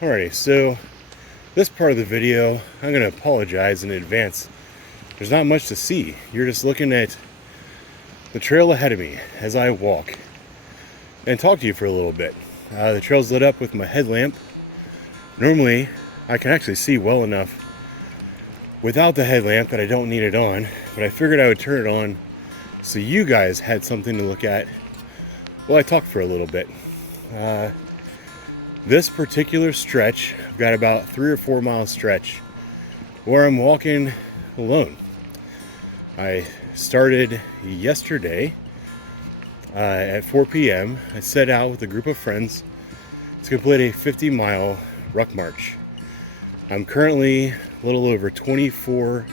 Alrighty, so this part of the video, I'm going to apologize in advance. There's not much to see. You're just looking at the trail ahead of me as I walk and talk to you for a little bit. The trail's lit up with my headlamp. Normally, I can actually see well enough without the headlamp that I don't need it on, but I figured I would turn it on so you guys had something to look at while I talk for a little bit. This particular stretch, I've got about 3 or 4 mile stretch where I'm walking alone. I started yesterday at 4 p.m. I set out with a group of friends to complete a 50-mile ruck march. I'm currently a little over 24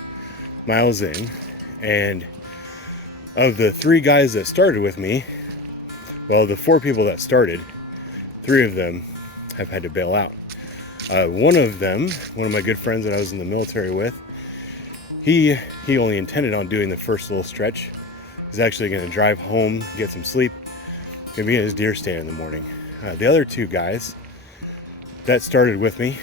miles in, and of the 3 guys that started with me, well, the 4 people that started, 3 of them have had to bail out. One of them, one of my good friends that I was in the military with, he only intended on doing the first little stretch. He's actually going to drive home, get some sleep, and be in his deer stand in the morning. The other 2 guys that started with me,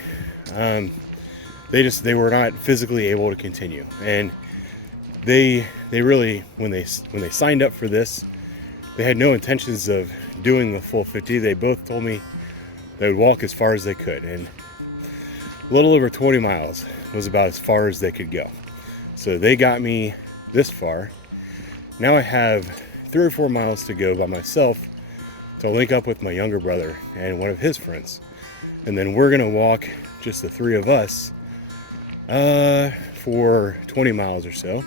they were not physically able to continue, and they really, when they signed up for this, they had no intentions of doing the full 50. They both told me they would walk as far as they could, and a little over 20 miles was about as far as they could go. So they got me this far. Now I have 3 or 4 miles to go by myself to link up with my younger brother and one of his friends. And then we're gonna walk, just the 3 of us, for 20 miles or so.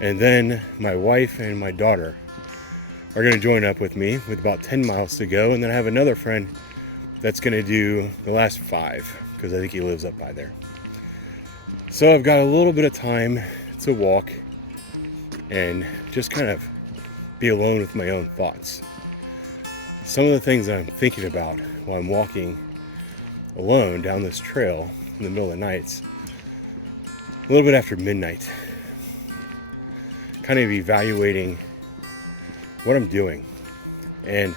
And then my wife and my daughter are gonna join up with me with about 10 miles to go. And then I have another friend that's gonna do the last 5, because I think he lives up by there. So I've got a little bit of time to walk and just kind of be alone with my own thoughts. Some of the things that I'm thinking about while I'm walking alone down this trail in the middle of the night, it's a little bit after midnight, kind of evaluating what I'm doing and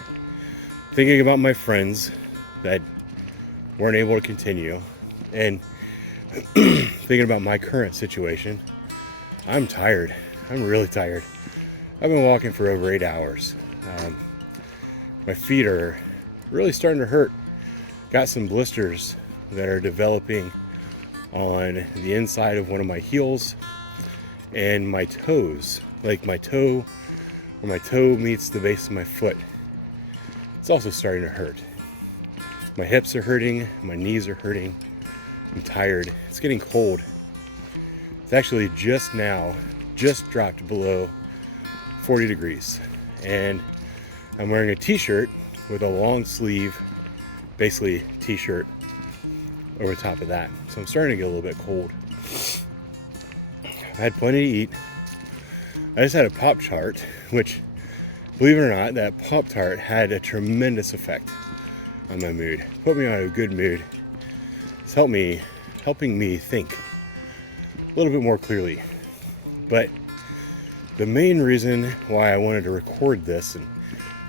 thinking about my friends that weren't able to continue, and thinking about my current situation. I'm tired. I'm really tired. I've been walking for over 8 hours. My feet are really starting to hurt. Got some blisters that are developing on the inside of one of my heels and my toes. Like my toe, where my toe meets the base of my foot. It's also starting to hurt. My hips are hurting, my knees are hurting. I'm tired. It's getting cold. It's actually just dropped below 40 degrees. And I'm wearing a t-shirt with a long sleeve, basically t-shirt over top of that. So I'm starting to get a little bit cold. I had plenty to eat. I just had a Pop-Tart, which, believe it or not, that Pop-Tart had a tremendous effect on my mood. Put me on a good mood. It's helping me think a little bit more clearly. But the main reason why I wanted to record this, and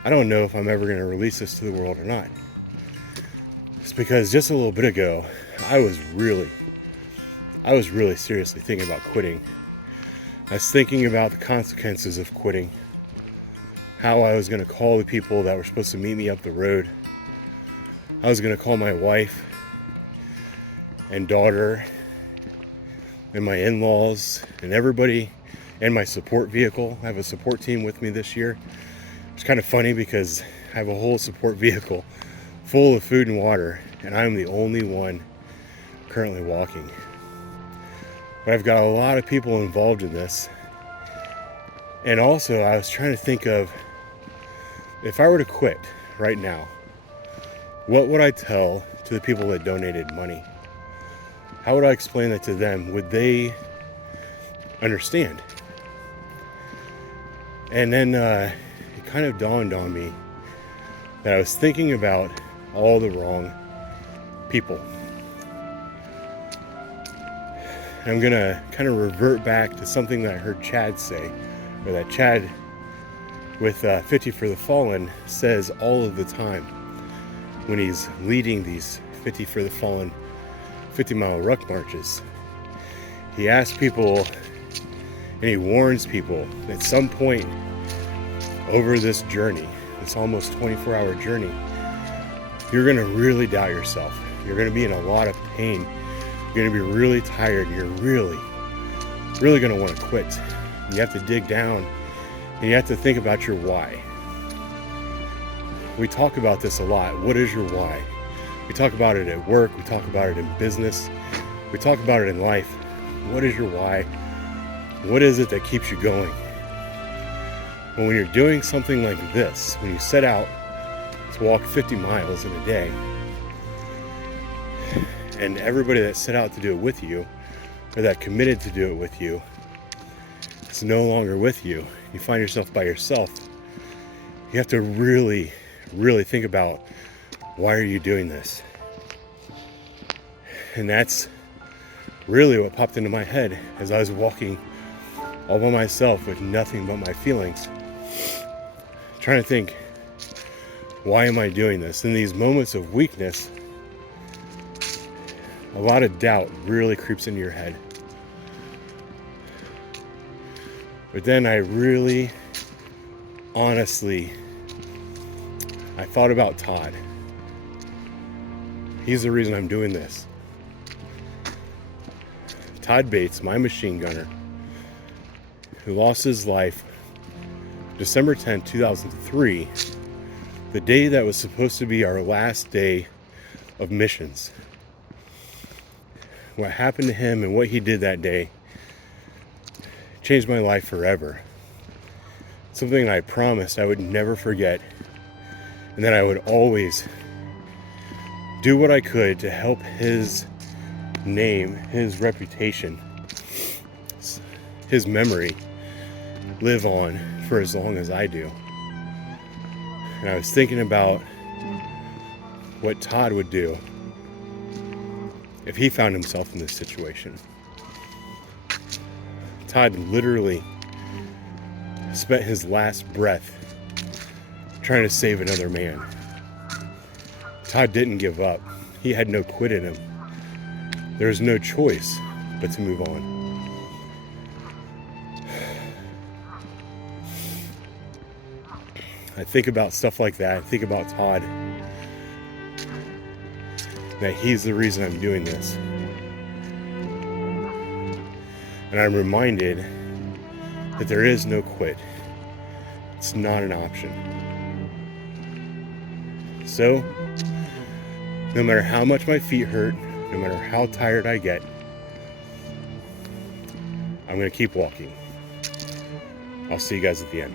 I don't know if I'm ever going to release this to the world or not, is because just a little bit ago, I was really seriously thinking about quitting. I was thinking about the consequences of quitting, how I was going to call the people that were supposed to meet me up the road. I was going to call my wife and daughter and my in-laws and everybody, and my support vehicle. I have a support team with me this year. It's kind of funny because I have a whole support vehicle full of food and water, and I'm the only one currently walking. But I've got a lot of people involved in this. And also, I was trying to think of, if I were to quit right now, what would I tell to the people that donated money? How would I explain that to them? Would they understand? And then it kind of dawned on me that I was thinking about all the wrong people. And I'm gonna kind of revert back to something that I heard Chad say, or that Chad with 50 for the Fallen says all of the time when he's leading these 50 for the Fallen 50-mile ruck marches. He asks people and he warns people at some point over this journey, this almost 24-hour journey, you're going to really doubt yourself. You're going to be in a lot of pain. You're going to be really tired. You're really going to want to quit. You have to dig down and you have to think about your why. We talk about this a lot. What is your why? We talk about it at work. We talk about it in business. We talk about it in life. What is your why? What is it that keeps you going? When you're doing something like this, when you set out to walk 50 miles in a day, and everybody that set out to do it with you, or that committed to do it with you, is no longer with you, you find yourself by yourself, you have to really think about, why are you doing this? And that's really what popped into my head as I was walking all by myself with nothing but my feelings, trying to think, why am I doing this? In these moments of weakness, a lot of doubt really creeps into your head. But then I really, honestly, I thought about Todd. He's the reason I'm doing this. Todd Bates, my machine gunner, who lost his life December 10, 2003, the day that was supposed to be our last day of missions. What happened to him and what he did that day changed my life forever. Something I promised I would never forget, and that I would always do what I could to help his name, his reputation, his memory live on for as long as I do. And I was thinking about what Todd would do if he found himself in this situation. Todd literally spent his last breath trying to save another man. Todd didn't give up. He had no quit in him. There was no choice but to move on. I think about stuff like that. I think about Todd, that he's the reason I'm doing this. And I'm reminded that there is no quit. It's not an option. So, no matter how much my feet hurt, no matter how tired I get, I'm going to keep walking. I'll see you guys at the end.